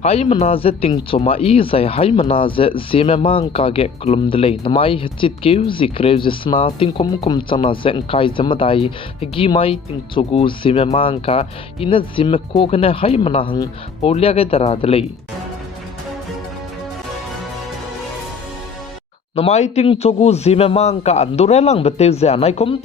Hai manaze ting choma I zai hai manaze zeme mang ka ge klum delay namai hachit keu zikreu jisna ting kum chana ze kai jamadai gi mai ting chogu zeme mang ka ina zime ko gane hai manahang polya ge dara delay namai ting chogu zime mang ka andure lang bete ze nai kum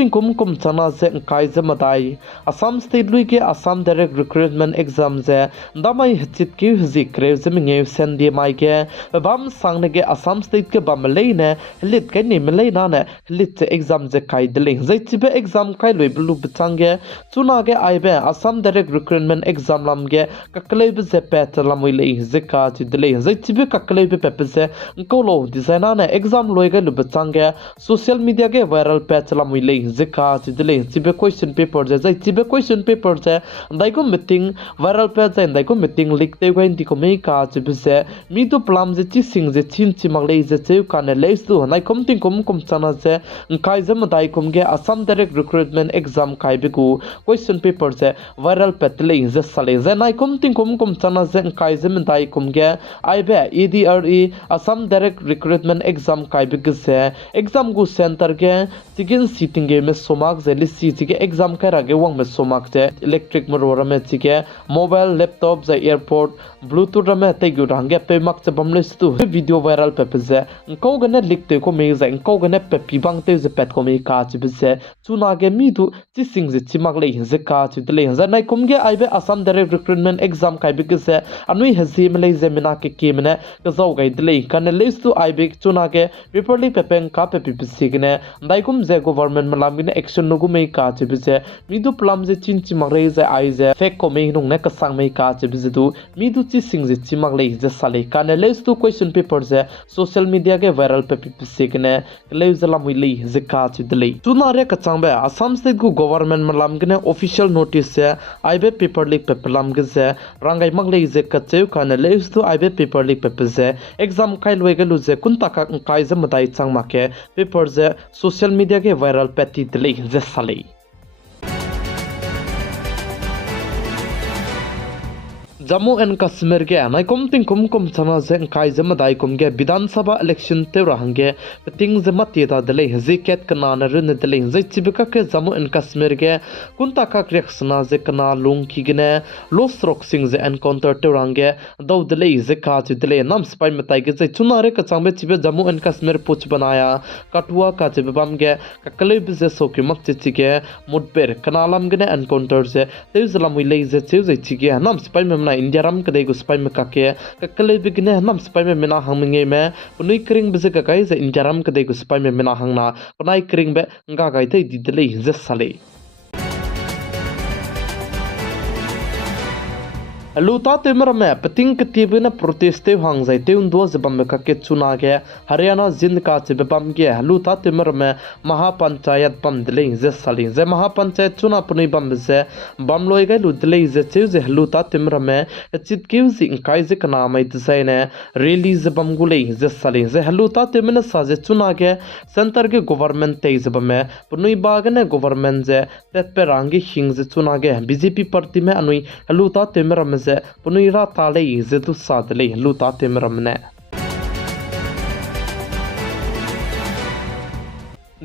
chana ze kai jamadai Assam state lui ke Assam direct recruitment exam ze damai hachit ke zikreu zemenge sendi mai ke bam sangne ke Assam state ke bam leine lit ke ni melei na ne lit exam ze kai deling zai chibe exam kai lui blu bchange chuna ke aibe Assam direct recruitment exam lam ge kaklei be ze pet lam le ze ka chi delei zai chibe kaklei be pepe ze kolo designer ne exam loi ge lu bchange social media ke viral page lam le ze ka chi delei chibe question paper ze zai chibe question paper ze dai ko meeting viral page ze dai ko meeting lik te ko indi ko me ka chibe ze mi to plam ze chi sing ze chin chi mag le ze che ka ne le su nai kum chana ze kai zam dai kum ge Assam direct recruitment exam kai be ku question paper ze viral page le ze sale ze nai kum chana ze kai zam dai kum ge ai be ADRE Assam direct recruitment exam kai be ze exam gu center ge chicken sitting ge me somak ze li si ge exam kai ra ge wang me somak ze electric motor me chike mobile laptop ze airport bluetooth me te gu rang ge pe mak che bam le stu video viral pe pe ze ko ge ne lik te ko me ze ko ge ne pe pi bang te ze pet ko me ka chi be ze chuna ge mi du chi sing ze chi mak le ze ka chi de le ze nai kum ge ai be Assam direct recruitment exam kai be ze anui he zim le ze mina ke ki mene ke zo gai de le kan le stu ai be chuna ge properly pe pen ka pe pi si ge ne dai kum ze government malam ge action no gu me ka chi be ze mi du plam ze chin chi mak re ze ai ze fake ko me nung ne ka sang me ka chi be ze du mi du chi sing ze chi mak le ze sale kan le stu question paper ze social media ge viral pe pi si ge ne le ze lam wi le ze ka chi de le chuna re ka chang be Assam state gu government malam ge ne official notice se ai be paper leak pe pelam ge ze rangai mak le ze ka cheu kan le stu ai be paper leak pe ze exam kai loi ge lu ze kun ta ka kai ze madai chang ma ke paper ze social media ge viral pe ti de le ze sale Jammu and Kashmir ge nai kum chana ze kai zema dai kum ge Vidhan Sabha election te rahang ge ting zema ti da dele ze ket kana na run dele ze chibika ke Jammu and Kashmir ge kun ta ka reaksna ze kana lung ki gene los rok sing ze encounter te rang ge do dele ze ka chi dele nam spai matai ge ze chuna re ka changbe chibe Jammu and Kashmir puch banaya katwa ka chibe bam ge kakale be ze so ki mak chi ge mudber kana lam gene encounter ze te zlam wi le ze che ze chi ge nam spai me India ram kadai gu spai me kake kakale bigne nam spai me mena hang minge me punui kring bize ka kai ze India ram kadai gu spai me mena hang na punai kring be nga kai thai didele ze sale Luta temer me pating ketibe na proteste hang zai te un do zabam me kake chuna ge Haryana Jind ka chibe bam ge luta temer me mahapanchayat bam dele ze sali ze mahapanchayat chuna punui bam ze bam loi ge lu dele ze che ze luta temer me chit ke zi kai ze kana mai tsai ne release bam gule ze sali ze luta temer sa ze chuna ge center ge government te ze bam me punui ba ge ne government ze tet pe rangi hing ze chuna ge BJP party me anui luta temer me ze punui ra tale ze tu sadle luta temramne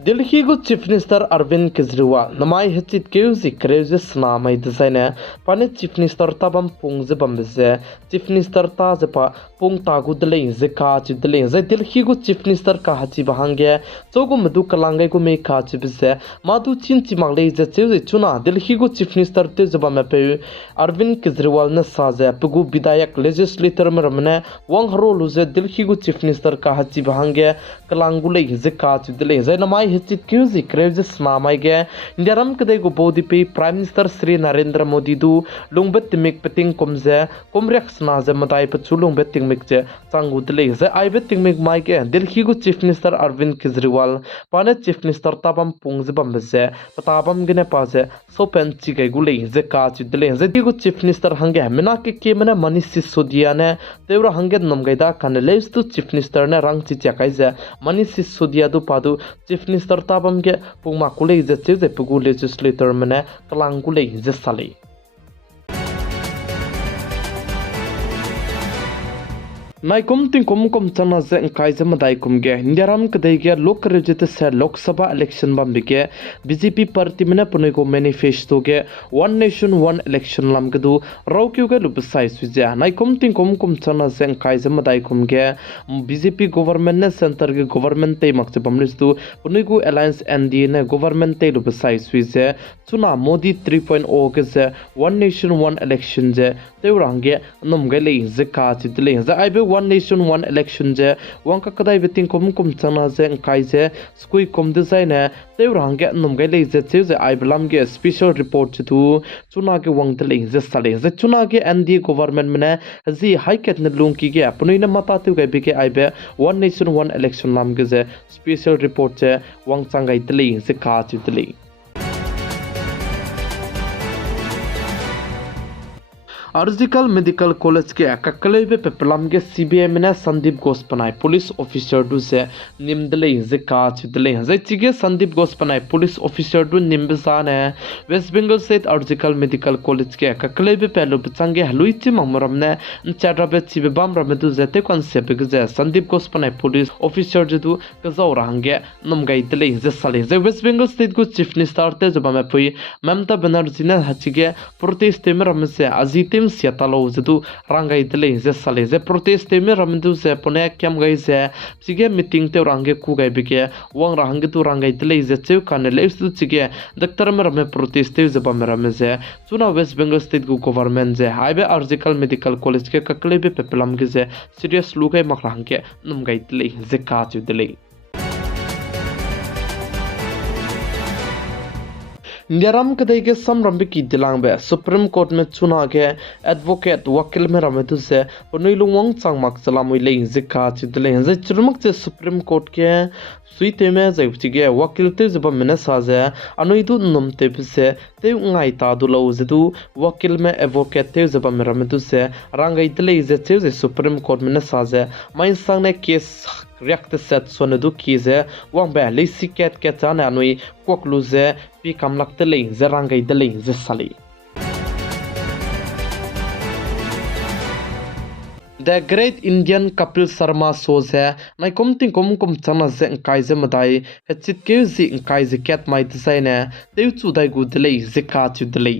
Delhi gu Chief Minister Arvind Kejriwal namai hechit keuzi kreuze snamai design pane Chief Minister tabam pungze bamze Chief Minister ta zepa pung ta gu dele ze ka chi dele ze Delhi gu Chief Minister ka hachi bahange chogu madu kalangai gu me ka chi bze madu chin chi magle ze che chuna Delhi gu Chief Minister te zeba me pe Arvind Kejriwal na sa ze pugu bidayak legislator ramne wang haro lu ze Delhi gu Chief Minister ka hachi bahange kalangule ze ka chi dele ze namai hechit keuzi kreuze snamai ge indiaram kadai go bodi pe Prime Minister Sri Narendra Modi du lungbet timik peting komze komrek sna ze madai pe chulung bet timik che changu dele ze ai bet timik mai ge Delhi go Chief Minister Arvind Kejriwal pane Chief Minister tabam pungze bam ze patabam gene pa ze so pen chi gai gule ze ka chi dele ze go Chief Minister hange mena ke mena Manish Sisodia ne tewra hange namgai da kan leis tu Chief Minister ne rang chi cha kai ze Manish Sisodia du padu Chief Minister tabam ge pungma kulei ze che ze pugu legislator mene kalang kulei ze sale Naikum tingkum kum chana ze kai jama dai kum ge Indiaram kadai ge lok rejete se Lok Sabha election bam bige BJP party mena punai ko manifesto ge one nation one election lam gadu raw kyu ge lupsai suja naikum tingkum kum chana ze kai jama dai kum ge BJP government ne center ge government te mak che bamlis tu punai ko alliance NDA ne government te lupsai suja chuna Modi 3.0 ge ze one nation one election je teurange nom ge le ze ka chi le za ai one nation one election je wangka kadai beting kum chana je kai je skui kum design ne teurange nom gai le je che ai blam ge special report tu chuna ge wang de le je sale je chuna ge NDA government mena ji high cat ne lung ki ge apnoi na mata tu gai be ke ai be one nation one election nam ge je special report je wang changai de le je ka chi de le Arjical Medical College के Ahuibe peplum के CBM ने संदीप घोष बनाए police officer do से निम्दले जे काच दले जे चिगे संदीप घोष बनाए police officer डू निम्बसान है वेस्ट बंगाल स्टेट आर्जिकल मेडिकल कॉलेज के Ahuibe पेलो बचंगे हलुइची ममरम ने चाराबे चिबे बम रमेदु जेते कॉन्सेप्ट के संदीप घोष बनाए पुलिस ऑफिसर जदु कजौ रहंगे नमगाई दले जे साले जे वेस्ट बंगाल स्टेट को चीफ मिनिस्टर ते जबमे पुई ममता बनर्जी ने हचिगे प्रोटेस्ट में रमसे अजीतिम सियातलो जदु rangai dele je sale je protest me ramdu se pone kyam gai je chige meeting te range ku gai bige wang range tu rangai dele je cheu kan le su chige doctor me rame protest te je bam rame je chuna West Bengal state gu government je Ahuibe Arjical Medical College ke Ahuibe pepelam ge je serious lugai makrang ke num gai dele je ka chu dele Indiaram kadai के समरंबी की दिलांग बे supreme court में चुना के advocate वकील में रमेदु से पनुइलुंग चांगमक चलामुइ ले जिका चिदले जे चुरमक से सुप्रीम कोर्ट के सुइते में जैबचिगे वकील ते जब मने साजे अनुइदु नमते से ते ngai ta du lo zedu वकील में एडवोकेट ते जब में रमेदु से rangai tले जे सुप्रीम कोर्ट में साजे माइन सांग ने case react set sonedu kize wang ba le siket ke chana anui koklu je pi kamlak te le je rangai de le je sali The Great Indian Kapil Sharma shows है नाइ कुमतिंग कुम चना जे kai je madai hechit ke ji kai je ket mai design है teu chu dai gu de le je ka chu de le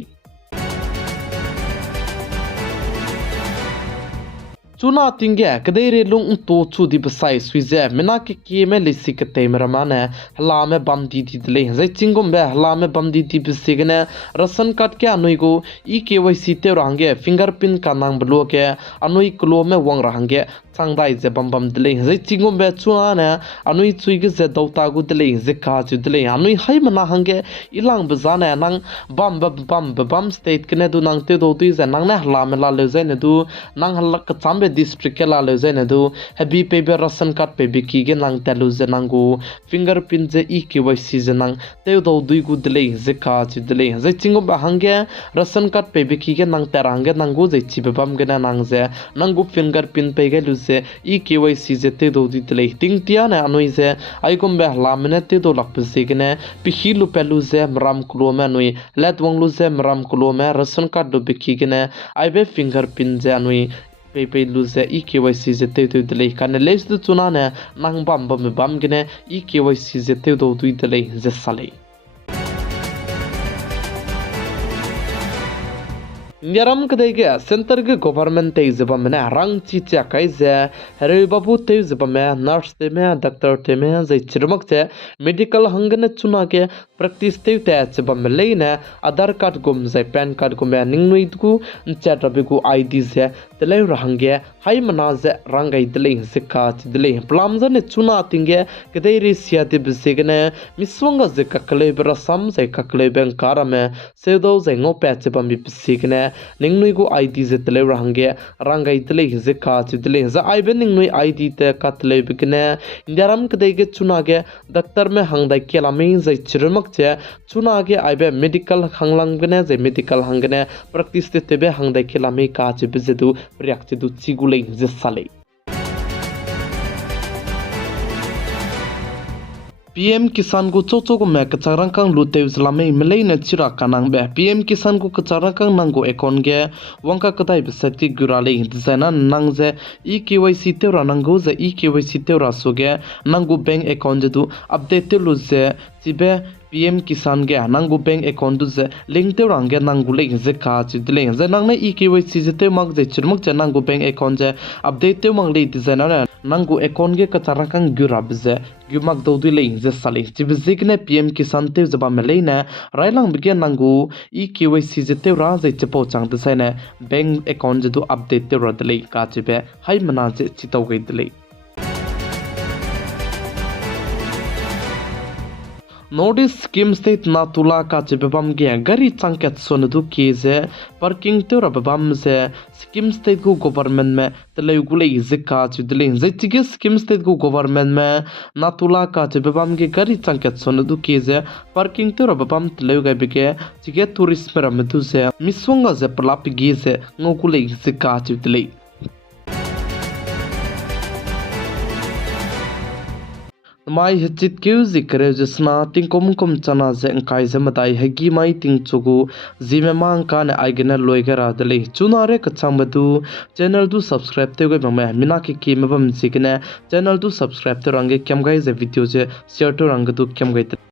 चुना तिंगे कदेरे लुंग तो चु दी बसाई सुइजे मिना के में लिसी के तेमरमाने हला में बम दी दले जे चिंगुम बे हला में बम दी बिसिगने रसन कट के अनुइगो ई केवाईसी ते रंगे फिंगरप्रिंट का नाम ब्लो के अनुइ क्लो में वंग रंगे सांगदाई जे बम दले जे चिंगुम बे चुना ने अनुइ चुइगे जे दौता गु दले जे का जु दले अनुइ हाय मना हंगे इलांग बजाने नंग बम स्टेट कने दु नंग ते दो तुइ जे नंग ने हला में ला ले जे ने दु नंग हला क चांबे district ke la le je ne du hebi pe be ration card pe be ki ge nang talu je nangu fingerprint je e KYC je nang te do dui gu dele je ka chi dele je chingo ba hange ration card pe be ki ge nang tarange nangu je chi be bam ge na nang je nangu fingerprint pe ge lu je e KYC je te do dui dele ting tia na anoi je ai kom be la mene te do lak pe se ge ne pi hi lu pe lu je mram klo me anoi let wang lu je mram klo me ration card do be ki ge ne ai be fingerprint je anoi pe luze e KYC je te te dele kan les du chuna ne nang bam gene e KYC je te do dui dele je sale Indiaram kadai ke center ke government te zeba mena rang chi cha kai je hare babu te zeba me nurse te me doctor te me je chirmak che medical hangane chuna ke practice te te zeba me leina Aadhar card gum je pan card gum me ningnui ku chat rabi ku ID je tele rahange hai mana je rangai dele je ka dele plam ne chuna tinge kadai ri sia te bisigane miswanga je kakle bra sam je kakle ben karame se do je ngo pa che bam bisigane ningnui go ID je tele rahange rangai tele je ka dele za ai ben ningnui ID te ka tele bikne indiaram kadai ge chuna ge doctor me hangdai kelami je chirmak che chuna ge ai be medical hanglang bene je medical hangane practice te be hangdai kelami ka che bizedu react du chigulei je sale PM Kisan ku coco ku me kacharang kang lute uslame melei na chira kanang be PM Kisan ku kacharang kang nango ekon ge wangka katai besati gurale designa nangze EKYC teura nango ze EKYC teura soge nango bank account je du update te lu ze tibe PM Kisan ge nango bank account du ze link te rang ge nango le ze ka chi de le ze nang na EKYC je te mag ze chirmuk che nango bank account je update te mang le designa nango account ge kacharang kang gurab ze gyumak dodi le ze sali chibizigne PM Kisan te zaba melena railang bigen nangu EKYC je te ra ze chepo chang de sene bank account je du update te ra dele ka chibe hai mana je chitaw ge dele Notice scheme state na tula ka chibam ge gari changket sonadu ki ze parking te rabam ze scheme state go government me tele gule izika chidle ze tige scheme state go government me na tula ka chibam ge gari changket sonadu ki ze parking te rabam tele ga bige tige tourist me ramdu ze miswanga ze plap gi ze ngokule izika chidle mai hechit keu zikre jesna tingkom kom chana ze kai zamatai hegi mai tingchugu Zeme mang ka ne aigena loigara dele chunare kachambadu channel du subscribe te goi mama mina ki mabam zikne channel du subscribe te range kyam gai ze video je share to rang du kyam gai